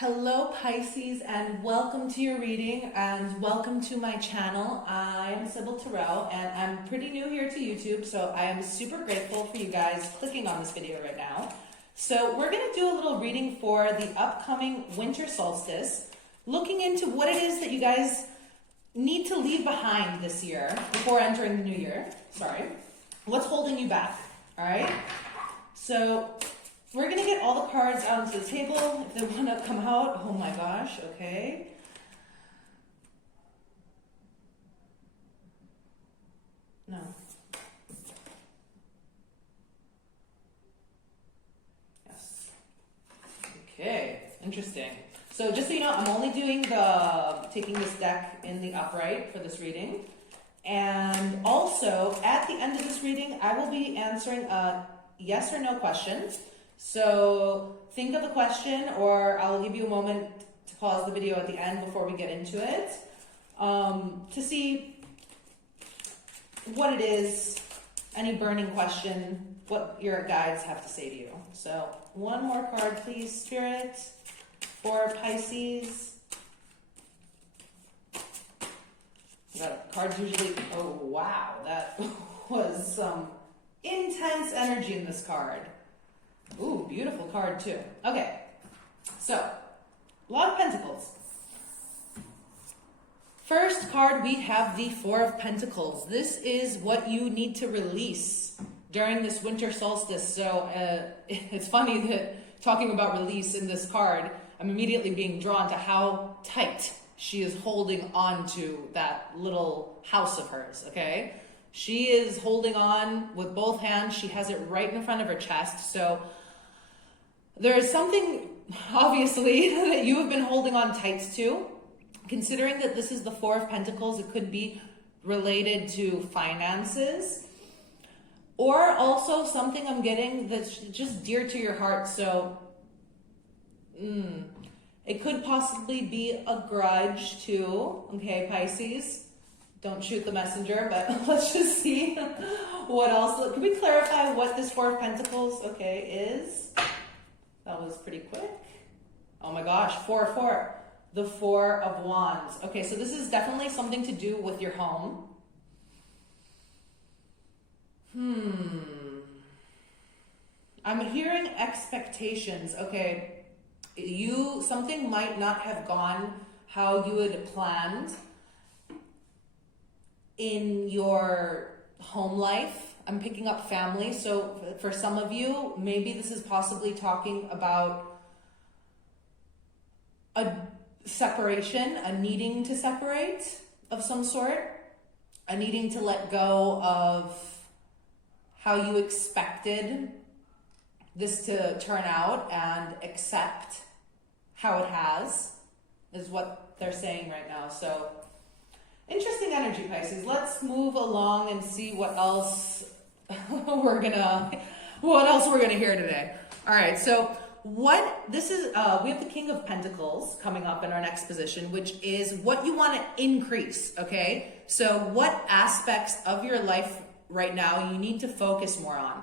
Hello Pisces, and welcome to your reading and welcome to my channel. I am Sybil Terrell and I'm pretty new here to YouTube, so I am super grateful for you guys clicking on this video right now. So we're going to do a little reading for the upcoming winter solstice, looking into what it is that you guys need to leave behind this year before entering the new year. What's holding you back? All right, so we're going to get all the cards out onto the table if they want to come out. Oh my gosh, okay. No. Yes. Okay, interesting. So just so you know, I'm only doing taking this deck in the upright for this reading. And also, at the end of this reading, I will be answering a yes or no question. So think of the question, or I'll give you a moment to pause the video at the end before we get into it, to see what it is, any burning question, what your guides have to say to you. So one more card, please, Spirit, for Pisces. Cards usually, oh wow, that was some intense energy in this card. Ooh, beautiful card too. Okay, so, a lot of Pentacles. First card, we have the Four of Pentacles. This is what you need to release during this winter solstice. So, it's funny that talking about release in this card, I'm immediately being drawn to how tight she is holding on to that little house of hers, okay? She is holding on with both hands. She has it right in front of her chest. So there is something, obviously, that you have been holding on tight to. Considering that this is the Four of Pentacles, it could be related to finances. Or also something I'm getting that's just dear to your heart. So, it could possibly be a grudge too. Okay, Pisces. Don't shoot the messenger, but let's just see what else. Can we clarify what this Four of Pentacles, is? That was pretty quick. Oh my gosh, 4-4. The Four of Wands. Okay, so this is definitely something to do with your home. I'm hearing expectations. Okay, something might not have gone how you had planned in your home life. I'm picking up family. So for some of you, maybe this is possibly talking about a separation, a needing to separate of some sort, a needing to let go of how you expected this to turn out and accept how it has, is what they're saying right now. So interesting energy, Pisces. Let's move along and see what else we're gonna hear today. All right, so we have the King of Pentacles coming up in our next position, which is what you want to increase, okay? So what aspects of your life right now you need to focus more on.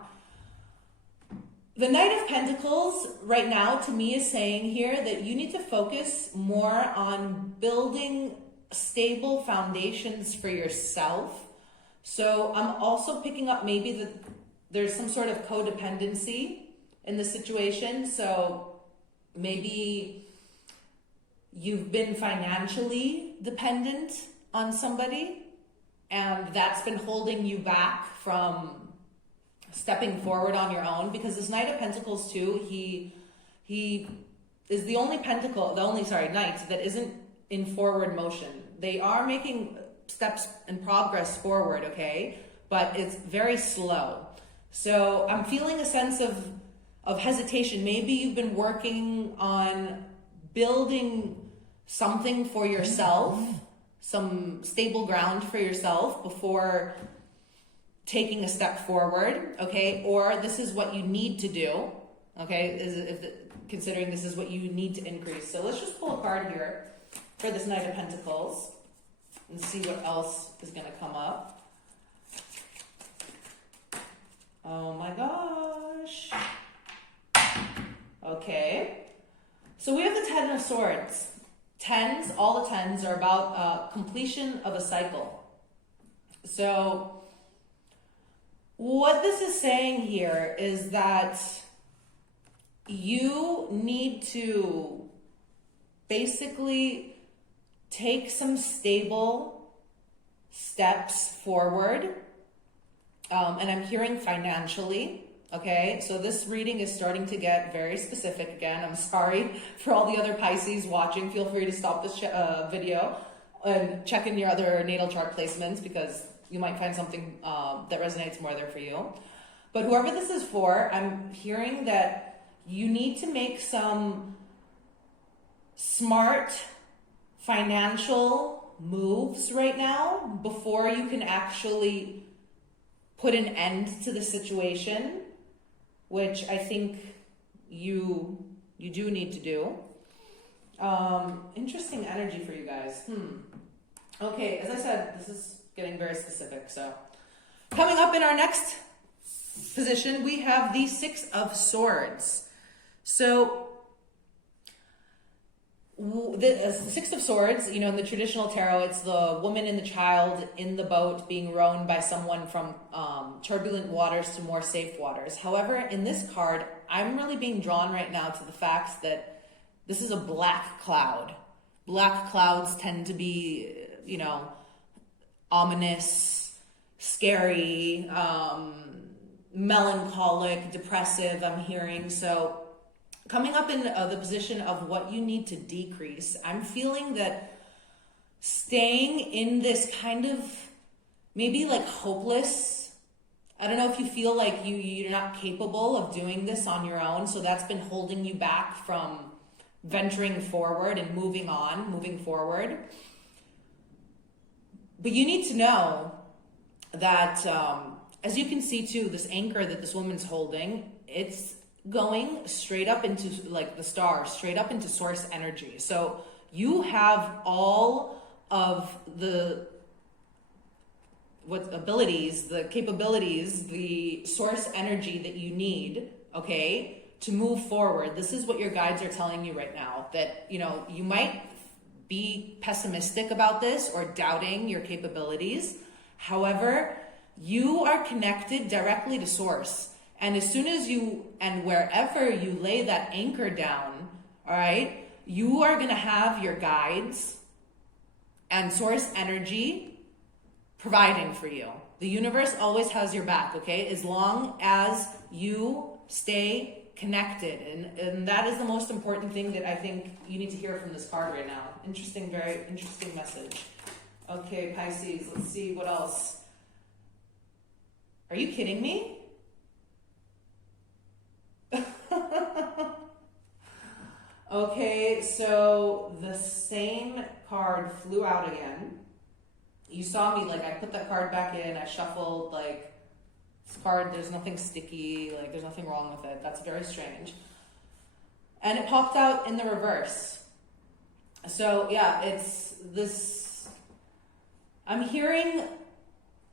The Knight of Pentacles right now to me is saying here that you need to focus more on building stable foundations for yourself. So I'm also picking up maybe that there's some sort of codependency in the situation. So maybe you've been financially dependent on somebody and that's been holding you back from stepping forward on your own, because this Knight of Pentacles too, he is the only knight that isn't in forward motion. They are making steps and progress forward, okay? But it's very slow. So I'm feeling a sense of hesitation. Maybe you've been working on building something for yourself, some stable ground for yourself before taking a step forward, okay? Or this is what you need to do, okay? Considering this is what you need to increase. So let's just pull a card here for this Knight of Pentacles and see what else is going to come up. Oh my gosh. Okay. So we have the Ten of Swords. Tens, all the tens are about completion of a cycle. So what this is saying here is that you need to basically take some stable steps forward. And I'm hearing financially. Okay, so this reading is starting to get very specific again. I'm sorry for all the other Pisces watching. Feel free to stop this video and check in your other natal chart placements, because you might find something that resonates more there for you. But whoever this is for, I'm hearing that you need to make some smart financial moves right now before you can actually put an end to the situation, which I think you do need to do. Interesting energy for you guys. Okay, as I said, this is getting very specific. So coming up in our next position, we have the Six of Swords. So the Six of Swords, you know, in the traditional tarot, it's the woman and the child in the boat being rowed by someone from turbulent waters to more safe waters. However, in this card, I'm really being drawn right now to the fact that this is a black cloud. Black clouds tend to be, you know, ominous, scary, melancholic, depressive, I'm hearing. So coming up in the position of what you need to decrease, I'm feeling that staying in this kind of maybe like hopeless, I don't know if you feel like you're not capable of doing this on your own, so that's been holding you back from venturing forward and moving forward. But you need to know that, as you can see too, this anchor that this woman's holding, it's going straight up into like the stars, straight up into source energy. So you have all of the the capabilities, the source energy that you need, okay, to move forward. This is what your guides are telling you right now, that, you know, you might be pessimistic about this or doubting your capabilities. However, you are connected directly to source. And as soon as you, and wherever you lay that anchor down, all right, you are going to have your guides and source energy providing for you. The universe always has your back, okay? As long as you stay connected. And that is the most important thing that I think you need to hear from this card right now. Interesting, very interesting message. Okay, Pisces, let's see what else. Are you kidding me? Okay, so the same card flew out again. You saw me, like, I put that card back in, I shuffled, like, this card, there's nothing sticky, like, there's nothing wrong with it. That's very strange. And it popped out in the reverse. So, yeah, it's this, I'm hearing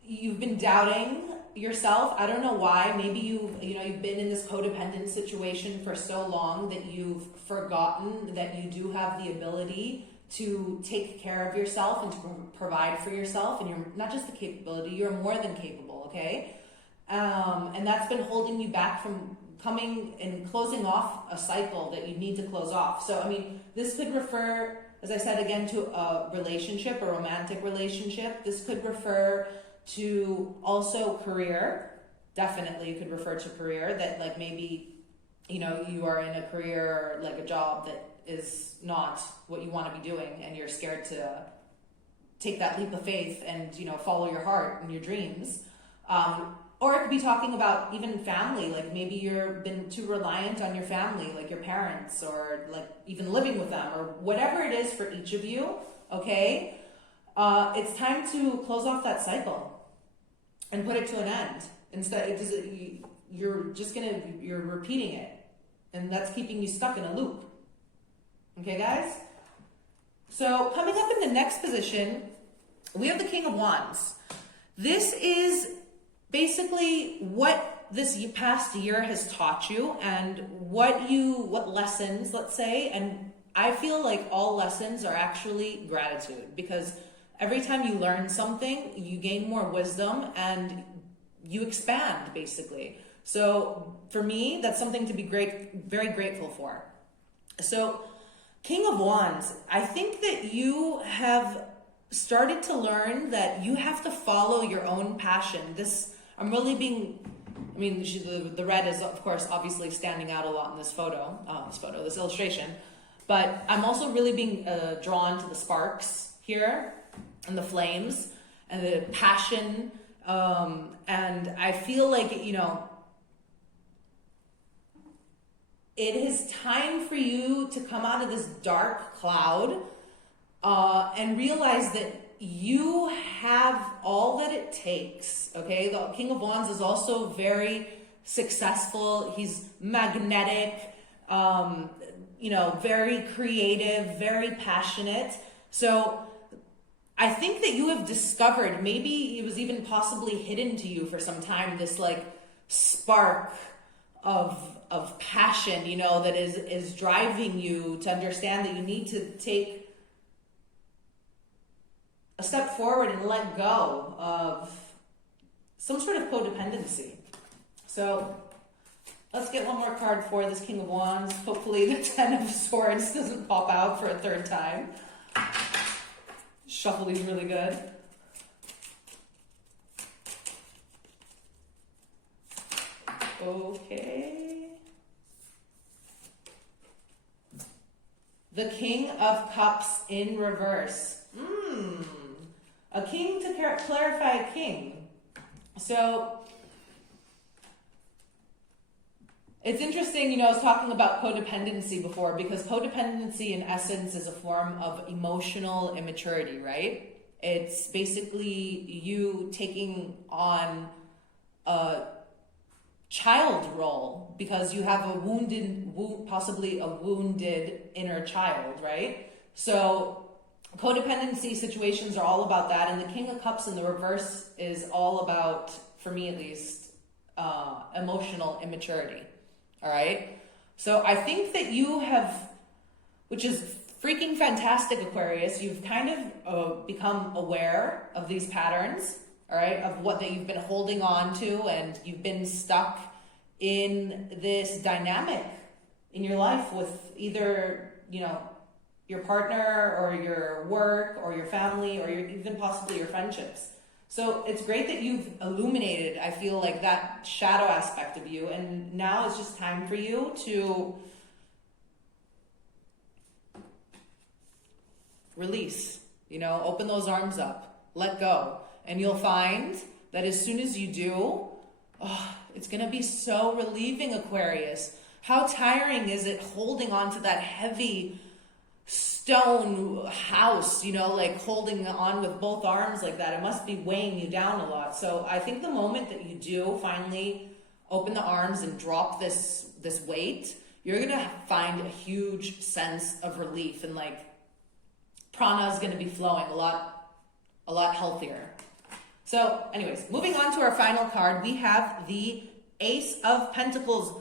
you've been doubting yourself. I don't know why. Maybe you've been in this codependent situation for so long that you've forgotten that you do have the ability to take care of yourself and to provide for yourself. And you're not just the capability, you're more than capable, okay? And that's been holding you back from coming and closing off a cycle that you need to close off. So, I mean, this could refer, as I said again, to a relationship, a romantic relationship. This could refer to also career. Definitely you could refer to career, that like maybe, you know, you are in a career, like a job that is not what you want to be doing and you're scared to take that leap of faith and, you know, follow your heart and your dreams. Or it could be talking about even family, like maybe you've been too reliant on your family, like your parents, or like even living with them, or whatever it is for each of you, okay? It's time to close off that cycle and put it to an end. Instead, you're repeating it, and that's keeping you stuck in a loop. Okay, guys? So coming up in the next position, we have the King of Wands. This is basically what this past year has taught you and what lessons, let's say, and I feel like all lessons are actually gratitude, because every time you learn something, you gain more wisdom and you expand, basically. So for me, that's something to be very grateful for. So King of Wands, I think that you have started to learn that you have to follow your own passion. I'm really being, the red is, of course, obviously standing out a lot in this this illustration. But I'm also really being drawn to the sparks here and the flames and the passion. And I feel like, it is time for you to come out of this dark cloud and realize that you have all that it takes, okay? The King of Wands is also very successful. He's magnetic, very creative, very passionate. So I think that you have discovered, maybe it was even possibly hidden to you for some time, this like spark of passion, that is driving you to understand that you need to take a step forward and let go of some sort of codependency. So let's get one more card for this King of Wands. Hopefully the Ten of Swords doesn't pop out for a third time. Shuffle these really good. Okay. The King of Cups in reverse. A king to clarify a king. So it's interesting, I was talking about codependency before, because codependency in essence is a form of emotional immaturity, right? It's basically you taking on a child role because you have possibly a wounded inner child, right? So codependency situations are all about that, and the King of Cups in the reverse is all about, for me at least, emotional immaturity. All right. So I think that you have, which is freaking fantastic, Aquarius, you've kind of become aware of these patterns, all right, of what that you've been holding on to, and you've been stuck in this dynamic in your life with either, your partner or your work or your family or even possibly your friendships. So it's great that you've illuminated, I feel like, that shadow aspect of you. And now it's just time for you to release, open those arms up, let go. And you'll find that as soon as you do, it's going to be so relieving, Aquarius. How tiring is it holding on to that heavy stone house, like holding on with both arms like that? It must be weighing you down a lot. So I think the moment that you do finally open the arms and drop this weight, you're going to find a huge sense of relief, and like prana is going to be flowing a lot healthier. So anyways, moving on to our final card, we have the Ace of Pentacles.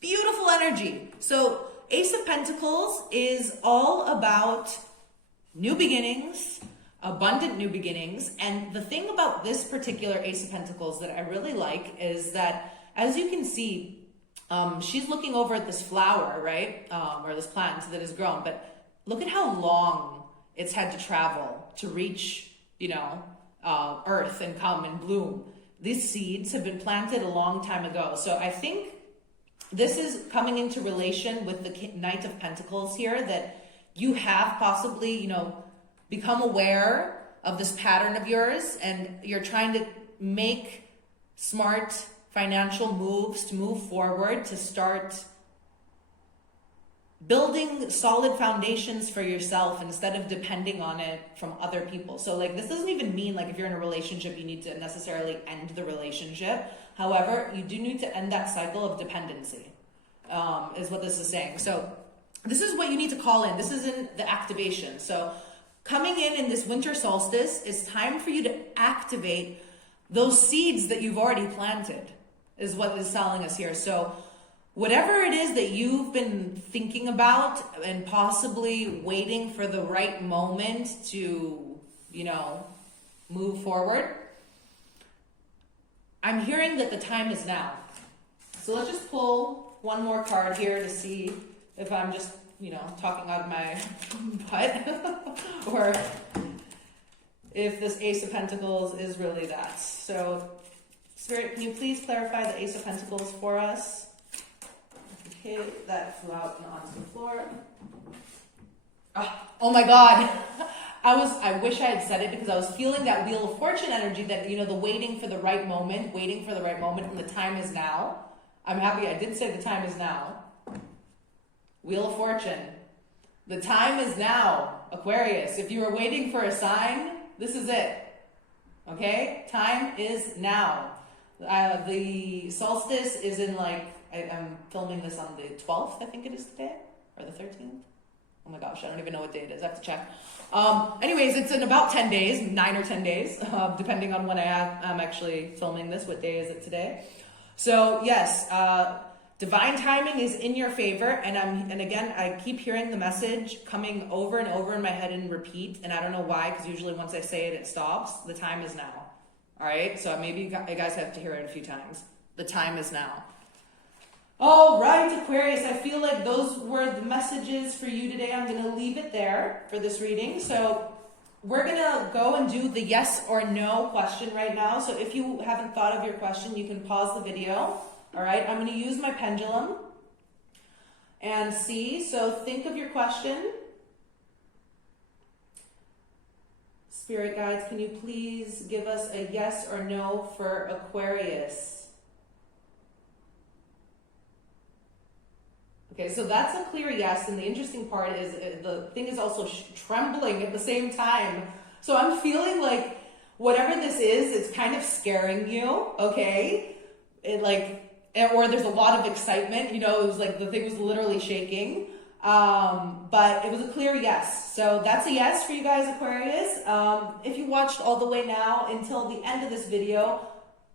Beautiful energy. So Ace of Pentacles is all about new beginnings, abundant new beginnings. And the thing about this particular Ace of Pentacles that I really like is that, as you can see, she's looking over at this flower, right? Or this plant that has grown. But look at how long it's had to travel to reach, Earth and come and bloom. These seeds have been planted a long time ago. So I think this is coming into relation with the Knight of Pentacles here, that you have possibly, become aware of this pattern of yours, and you're trying to make smart financial moves to move forward, to start building solid foundations for yourself instead of depending on it from other people. So like, this doesn't even mean like if you're in a relationship, you need to necessarily end the relationship. However, you do need to end that cycle of dependency, is what this is saying. So this is what you need to call in. This is in the activation. So coming in this winter solstice, it's time for you to activate those seeds that you've already planted. is what is telling us here. So whatever it is that you've been thinking about and possibly waiting for the right moment to, you know, move forward, I'm hearing that the time is now. So let's just pull one more card here to see if I'm just, you know, talking out of my butt or if this Ace of Pentacles is really that. So, Spirit, can you please clarify the Ace of Pentacles for us? Okay, that flew out and onto the floor. Oh my God. I wish I had said it because I was feeling that Wheel of Fortune energy that, you know, the waiting for the right moment, and the time is now. I'm happy I did say the time is now. Wheel of Fortune. The time is now, Aquarius. If you were waiting for a sign, this is it. Okay? Time is now. The solstice is in I'm filming this on the 12th, I think it is today, or the 13th. Oh my gosh, I don't even know what day it is. I have to check. Anyways, it's in about 10 days, 9 or 10 days, depending on when I'm actually filming this. What day is it today? So yes, divine timing is in your favor. And again, I keep hearing the message coming over and over in my head and repeat. And I don't know why, because usually once I say it, it stops. The time is now. All right. So maybe you guys have to hear it a few times. The time is now. All right, Aquarius, I feel like those were the messages for you today. I'm going to leave it there for this reading. So we're going to go and do the yes or no question right now. So if you haven't thought of your question, you can pause the video. All right, I'm going to use my pendulum and see. So think of your question. Spirit guides, can you please give us a yes or no for Aquarius? Okay, so that's a clear yes, and the interesting part is the thing is also trembling at the same time. So I'm feeling like whatever this is, it's kind of scaring you, okay? Or there's a lot of excitement, you know, it was like the thing was literally shaking. But it was a clear yes. So that's a yes for you guys, Aquarius. If you watched all the way now until the end of this video,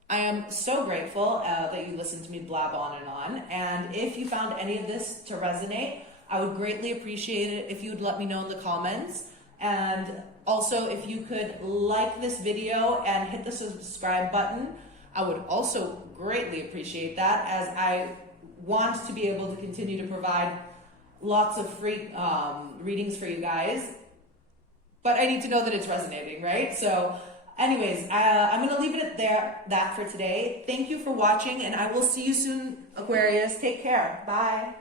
I am so grateful that you listened to me blab on and on. And if you found any of this to resonate, I would greatly appreciate it if you would let me know in the comments. And also, if you could like this video and hit the subscribe button, I would also greatly appreciate that, as I want to be able to continue to provide lots of free readings for you guys. But I need to know that it's resonating, right? So anyways, I'm going to leave it at that for today. Thank you for watching, and I will see you soon, Aquarius. Take care. Bye.